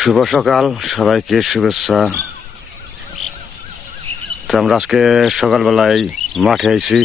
শুভ সকাল, সবাইকে শুভেচ্ছা। তো আমরা আজকে সকালবেলায় মাঠে আইছি।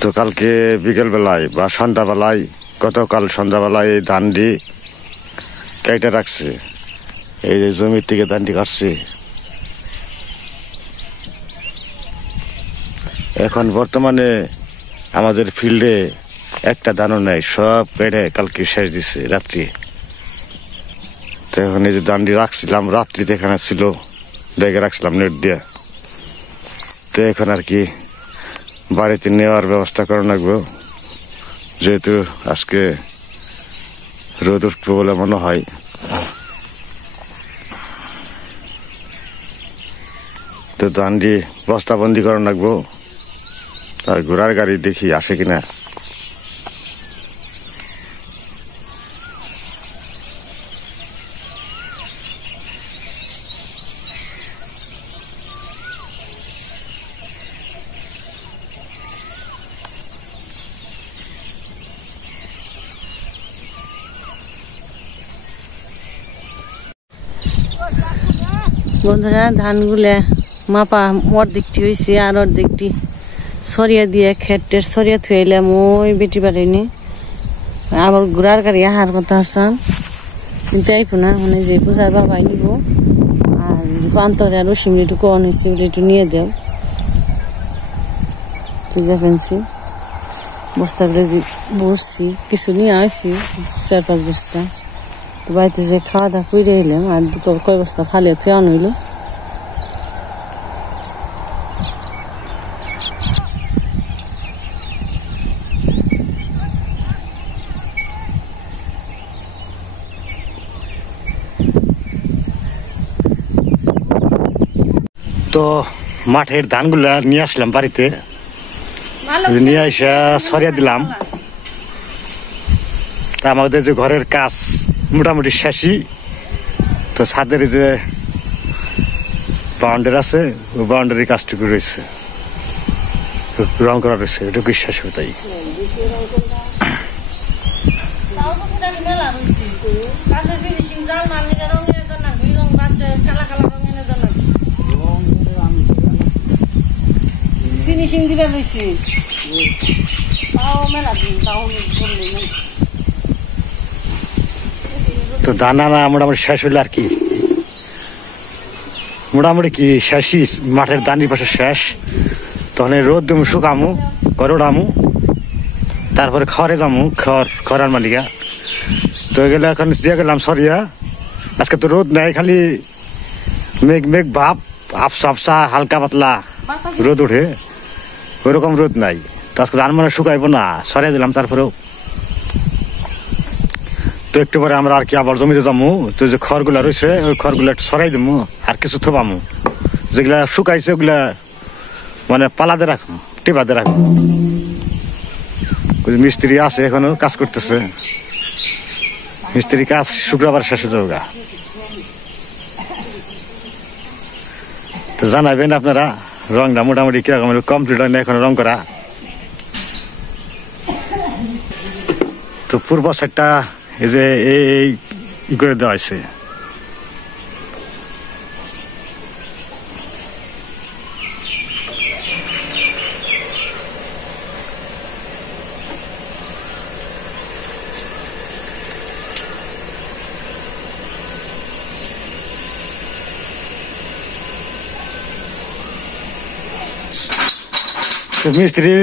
তো কালকে বিকেলবেলায় বা সন্ধ্যাবেলায়, গতকাল সন্ধ্যাবেলায় এই ধানটি কেটে রাখছে। এই যে জমির থেকে ধানটি কাটছে। এখন বর্তমানে আমাদের ফিল্ডে একটা ধানও নেই, সব কেটে কালকে শেষ দিছে রাত্রি। তো এখন এই যে ধানটি রাখছিলাম, রাত্রিতে এখানে ছিল, ডেকে রাখছিলাম নেট দিয়ে। তো এখন আর কি বাড়িতে নেওয়ার ব্যবস্থা করা লাগবে, যেহেতু আজকে রোদ উঠবে বলে মনে হয়। তো ধানটি বস্তাবন্দি করা লাগবো, আর ঘোড়ার গাড়ি দেখি আসে কিনা। বন্ধুরা, ধানগুলা মাপা অর্ধেকটি হয়েছে, আর অর্ধেকটি সরিয়া দিয়ে খেটের সরিয়া থুয়াইলাম। ওই বেটি পারেনি, আবার ঘোড়ার গাড়ি আহার কথা আসান, কিন্তু আইপো না। মানে যে পূজার বাবাই নিব, আর পান্তরে আর রসুন একটু কন হয়েছে, ওটা একটু নিয়ে দেও। পূজা ফেনছি বস্তা করে যে বসছি, কিছু নিয়ে আসছি 4-5 বস্তা। তো বাড়িতে যে খাওয়া দাওয়া করে এলাম, আর কয় বস্তা ফালিয়ে থুয়ে আনইল। তো মাঠের ধানগুলা নিয়ে আসলাম বাড়িতে, নিয়ে আসা সরিয়া দিলাম। তা আমাদের যে ঘরের কাজ মোটামুটি শেষই। তো ছাদের যে বাউন্ডারি আছে, ওই বাউন্ডারির কাজটুকু রয়েছে, রং করা রয়েছে, ওটুকু শেষ হবে। তাই ফিনিশিং দিবে লইছি। তো ধান আনা মোটামুটি শেষ হইলো আর কি, মোটামুটি কি শেষই। মাঠের ধানের পাশে শেষ। তখন রোদ দমু, শুকামু, ঘরে উঠামু, তারপরে খড়ে যামু, খড়ার মালিকা। তো গেলে এখন দিয়ে গেলাম সরিয়া। আজকে তো রোদ নাই, খালি মেঘ মেঘ ভাব, আফসা আফসা হালকা পাতলা রোদ উঠে, ওইরকম রোদ নাই। তো আজকে ধান মানে শুকাইবো না, সরিয়ে দিলাম। তারপরেও তো একটু পরে আমরা আর কি আবার জমিতে যাবো। তো যে খড়গুলা রয়েছে, ওই খড়গুলা একটু সরাই দেবো, আর কিছু থবামু। যেগুলা শুকাইছে ওগুলা মানে পালাতে রাখবো, টিপাতে রাখবো। মিস্ত্রি আছে, এখনো কাজ করতেছে। মিস্ত্রি কাজ শুক্রবার শেষে যাবে গা। তো জানাবেন আপনারা রংটা মোটামুটি কিরকম কমপ্লিট হয় না এখন রং করা। তো পূর্ব সাইডটা এই যে এই করে দেওয়া হয়েছে। মিস্ত্রির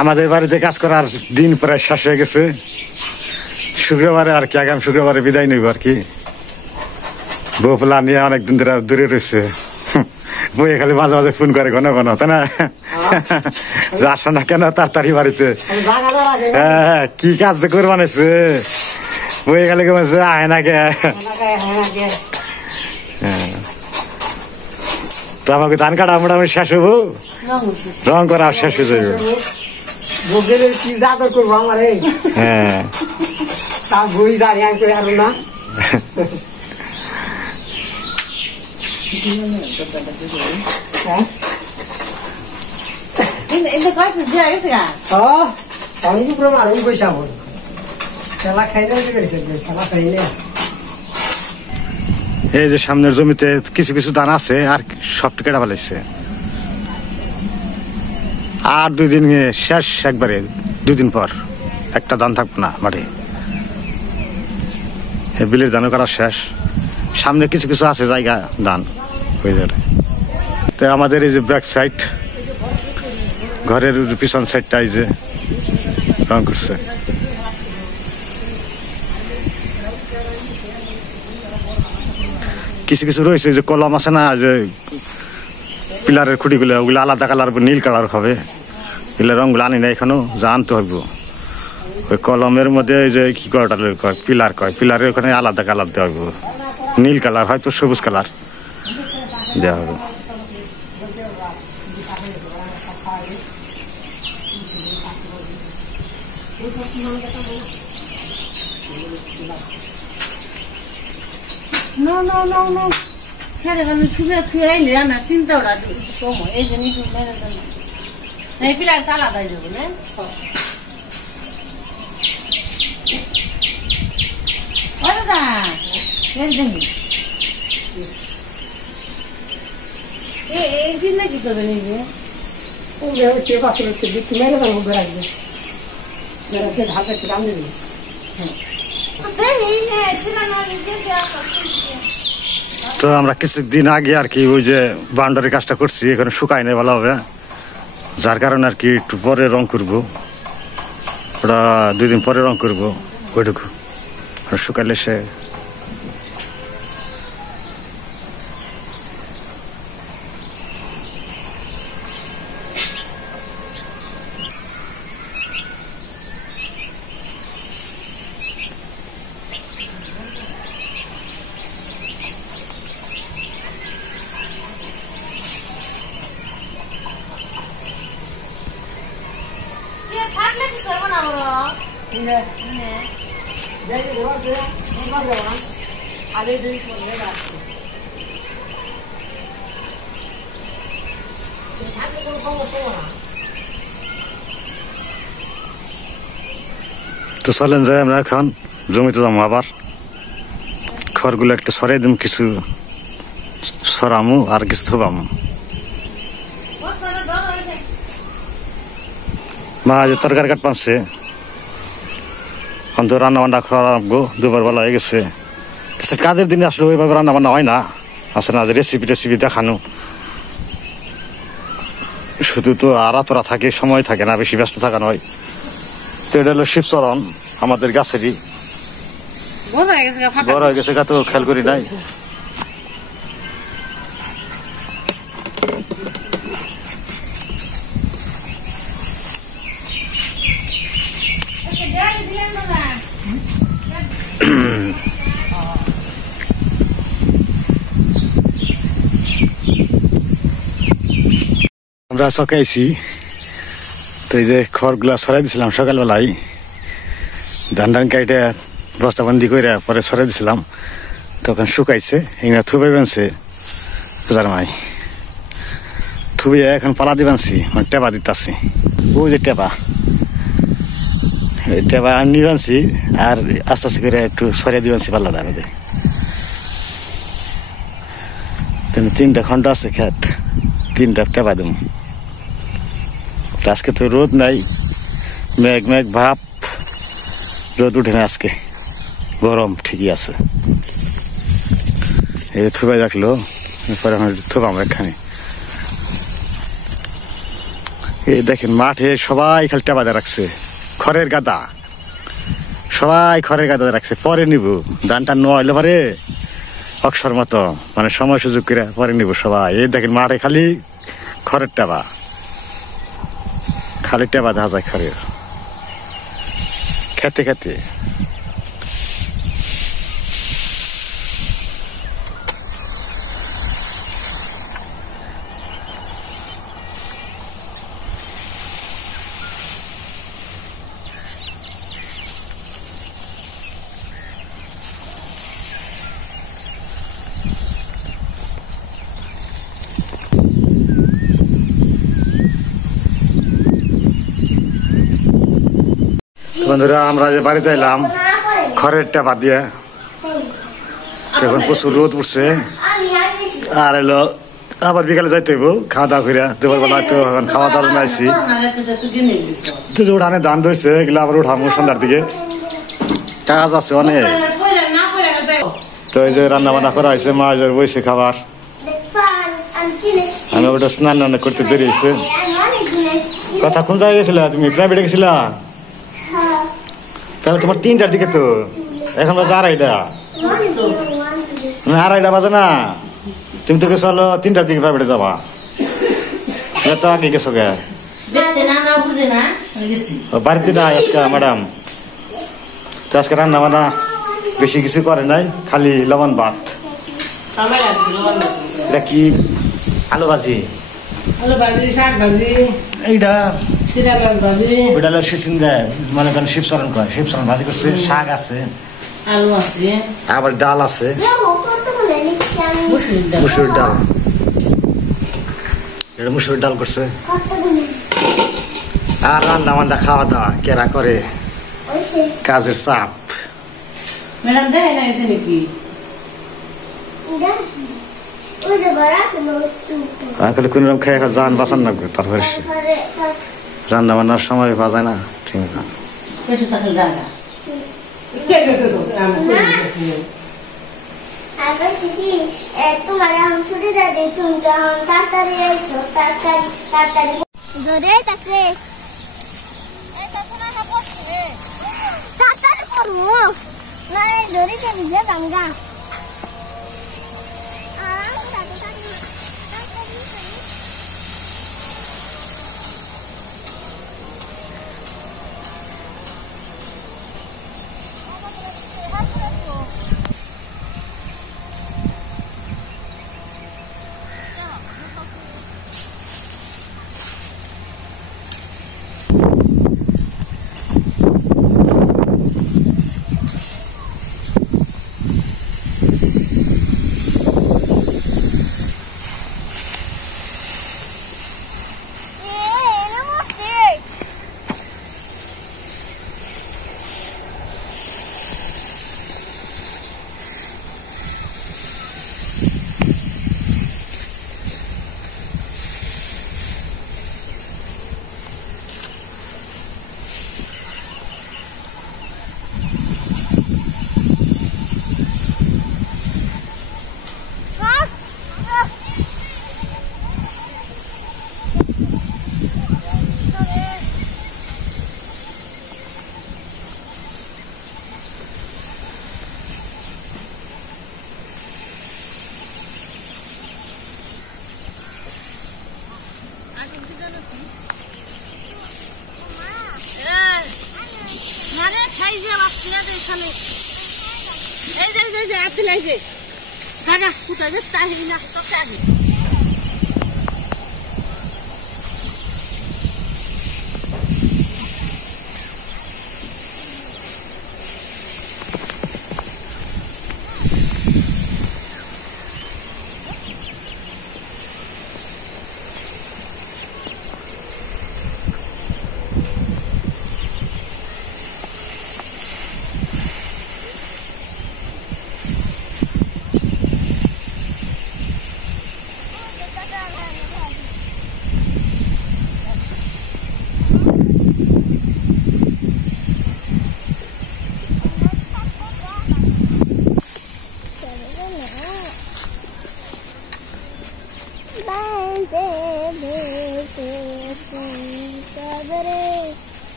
আমাদের বাড়িতে কাজ করার দিন প্রায় শেষ হয়ে গেছে। শুক্রবারে আর কি, আগামী শুক্রবারে বিদায় নিব আর কি। বউপলা নিয়ে অনেকদিন ধরে দূরে রয়েছে। বই খালি মাঝে মাঝে ফোন করে ঘন ঘন, তাই না? আসো না কেন তাড়াতাড়ি বাড়িতে? হ্যাঁ, কি কাজ করে বানাইছে বই গেলে কি বলছে আয় না কে তো আমাকে ধান কাটা মোটামুটি শেষ হবো রং করা শেষ হয়ে যাবে কি জাদর করবো আমার হ্যাঁ তা বই জানি আমি করে আরো না আমি কি প্রমাণ আমি পয়সা বল খেলা খাইলে খেলা খাইলে এই যে সামনের জমিতে কিছু কিছু ধান আছে আর সবটা কেটে ফেলাইছে আর 2 দিন শেষ একবারে 2 দিন পর একটা ধান থাকবো না মাঠে বিলের ধানও কাটা শেষ সামনে কিছু কিছু আছে জায়গা ধান হয়ে যাবে তো আমাদের এই যে ব্যাক সাইড ঘরের পিছন সাইডটা এই যে রং করছে কিছু কিছু রয়েছে যে কলম আছে না যে পিলারের খুঁটিগুলো ওগুলো আলাদা কালার নীল কালার হবে এগুলো রঙগুলো আনি না এখানেও যা আনতে হবে ওই কলমের মধ্যে যে কি কয়টা কয় পিলার কয় পিলারের ওখানে আলাদা কালার দেওয়া হবে নীল কালার হয়তো সবুজ কালার দেওয়া হবে No, no, no, no. Cara, cuando tú le dan la cinta ahora, ¿cómo? Ella ni tú le dan la. No, pila está la de ellos, ¿no? Hola, ¿qué es de mí? ¿Entiende que todo viene? ¿Qué pasa? ¿Qué me lo van a ver aquí? Me lo que hace que cambie. তো আমরা কিছুদিন আগে আর কি ওই যে boundary কাজটা করছি এখানে শুকায় নেই ভালো হবে যার কারণে আর কি একটু পরে রং করবো ওটা 2 দিন পরে রং করবো ওইটুকু শুকাইলে সে তো চলেন যাই আমরা এখন জমিতে যাবো আবার খড়গুলো একটু সরাই দিম কিছু সরামু আর কিছু থবামু মা যে তরকারি কাট পাচ্ছে এখন তো রান্না বান্না করা রাখবো 2বার বেলা হয়ে গেছে কাজের দিনে আসলে ওইভাবে রান্না বান্না হয় না আসলে না রেসিপি দেখানো শুধু তো আড়াতরা থাকে সময় থাকে না বেশি ব্যস্ত থাকা নয় তো এটা হলো শিবচরণ আমাদের গাছেরই বড় হয়ে গেছে তো খেয়াল করি নাই আমরা সকাইছি তো এই যে খড়গুলা সরাই দিছিলাম সকালবেলায় ধান টান কাইটে বস্তাবন্দি করে পরে সরাই দিছিলাম তখন শুকাইছে এখানে থুবে বানছে পূজার মাই থুবে এখন পালা দিবানছি মানে টেপা দিতেছি ওই যে টেপা আমি বানছি আর আস্তে আস্তে করে একটু সরিয়ে দিবানছি পাল্লাটার মধ্যে 3টা খন্ড আছে খেত 3টা টেপা দেব আজকে তো রোদ নাই মেঘ ভাব রোদ উঠে না আজকে গরম ঠিকই আছে এই থুবাই রাখলো পরে থুবাম এখানে এই দেখেন মাঠে সবাই খালি টেবাদা রাখছে খড়ের গাদা সবাই খড়ের গাদা রাখছে পরে নিব ধানটা নইলে পরে অক্ষর মতো মানে সময় সুযোগ করে পরে নিব সবাই এই দেখেন মাঠে খালি খড়ের টেবা খালি টেবা দেখা যায় খড়ের খেতে খেতে বন্ধুরা আমরা যে বাড়িতে এলাম খড়ের টাপা দিয়ে, এখন প্রচুর রোদ উঠছে আর এলো আবার বিকালে যাইতে হইব খাওয়া দাওয়া করে দুপুর বেলা তো এখন খাওয়া দাওয়া নাইছি তো যে উঠানে ধান রয়েছে এগুলো আবার উঠাবো সন্ধ্যার দিকে, কাজ আছে অনেক। তো এই যে রান্না বান্না করা হয়েছে, মা বসে খাবার, আমি ওটা স্নান টান্না করতে দেরি হয়েছে। কথা কোন জায়গায় গেছিলা তুমি? প্রাইভেটে গেছিলা? তাহলে তোমার 3টার দিকে, তো এখন বাজে 2:30, 2:30 বাজে না? তুমি তো গেছো হলো 3টার দিকে প্রাইভেটে যাবা, তো আগে গেছো গে? বাড়িতে নাই আজকে ম্যাডাম, তো আজকে রান্না বান্না বেশি কিছু করে নাই, খালি লবণ ভাত। এটা কি? আলু ভাজি, শাক ভাজি, এইটা ভাজি, ওইটা হলো শিবচরণ, মনে করেন শিবচরণ কয়, শিবচরণ ভাজি করছে, শাক আছে, আলু আছে, আবার ডাল আছে, মুসুর ডাল, এটা মুসুর ডাল করছে। আর রান্না বান্না খাওয়া দাওয়া কেরা করে, কাজের চাপ। ম্যাডাম দেয় না এসে নাকি? কোন রকম খেয়ে যান বাঁচান না, তারপরে রান্না বান্নার সময় পাওয়া যায় না ঠিক না। তোমার এখন সুবিধা দিই, তুমি তো এখন তাড়াতাড়ি এসো, তাড়াতাড়ি করবো না, ধরে ভিজে গামগা।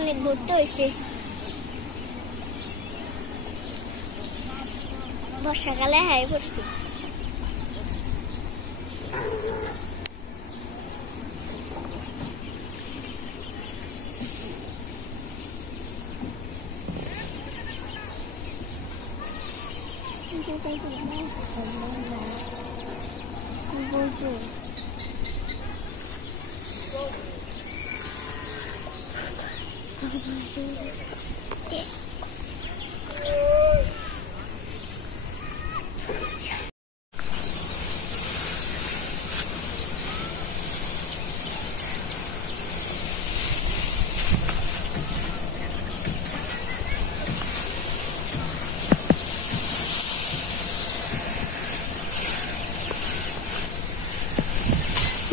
অনেক ঘুরতে হয়েছে, বর্ষাকালে হাই পড়ছে।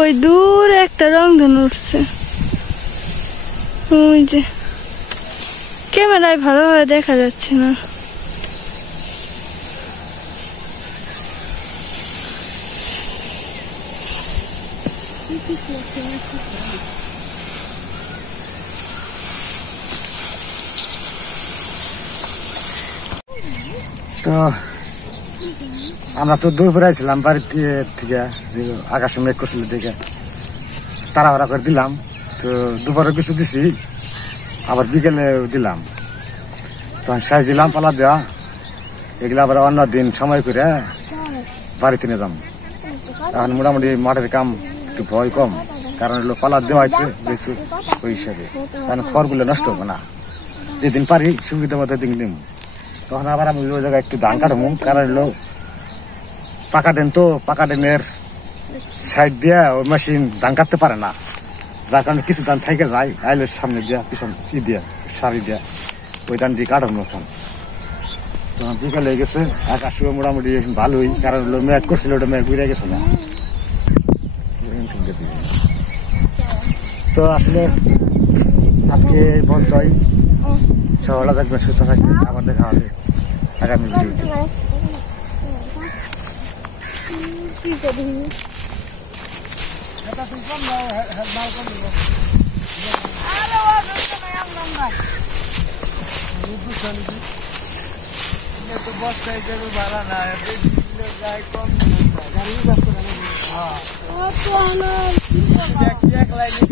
ওই দূরে একটা রংধনু উঠছে, ওই যে ক্যামেরায় ভালোভাবে দেখা যাচ্ছে না। তো আমরা তো দুপুরে ছিলাম বাড়ির থেকে, যে আকাশে মেঘ করছিল দেখে তাড়াহুড়া করে দিলাম। তো দুপুরে কিছু দিছি, আবার বিকেলে দিলাম, তখন শেষ দিলাম পালা দেওয়া। এগুলো আবার অন্য দিন সময় করে বাড়িতে নিয়ে যাম। এখন মোটামুটি মাঠের কাম একটু ভয় কম, কারণ হলো পালা দেওয়া হয়েছে যেহেতু, ওই হিসাবে কারণ খড়গুলো নষ্ট হবে না। যেদিন পারি সুবিধা মতো দিন নিম। তখন আবার আমি ওই জায়গায় একটু ধান কাটবো, কারণ হলো পাকা ডেন, তো পাকা ডেনের সাইড দিয়া ওই মেশিন ধান কাটতে পারে না, যার কারণে কিছু ধান থেকে যায় আইলের সামনে দিয়া, পিছন দিয়া সারি দিয়া ওই ধান দিয়ে কাটাবো এখন। তখন বিকাল হয়ে গেছে, আকাশ মোটামুটি ভালোই, কারণ হলো মেঘ করছিল, ওটা মেঘ ঘুরে গেছে না। তো আসলে আজকে এই পর্যন্তই। সবাই থাকবেন, সুস্থ থাকবেন, আবার দেখা হবে আগামী ভিডিওতে। এক লাইনে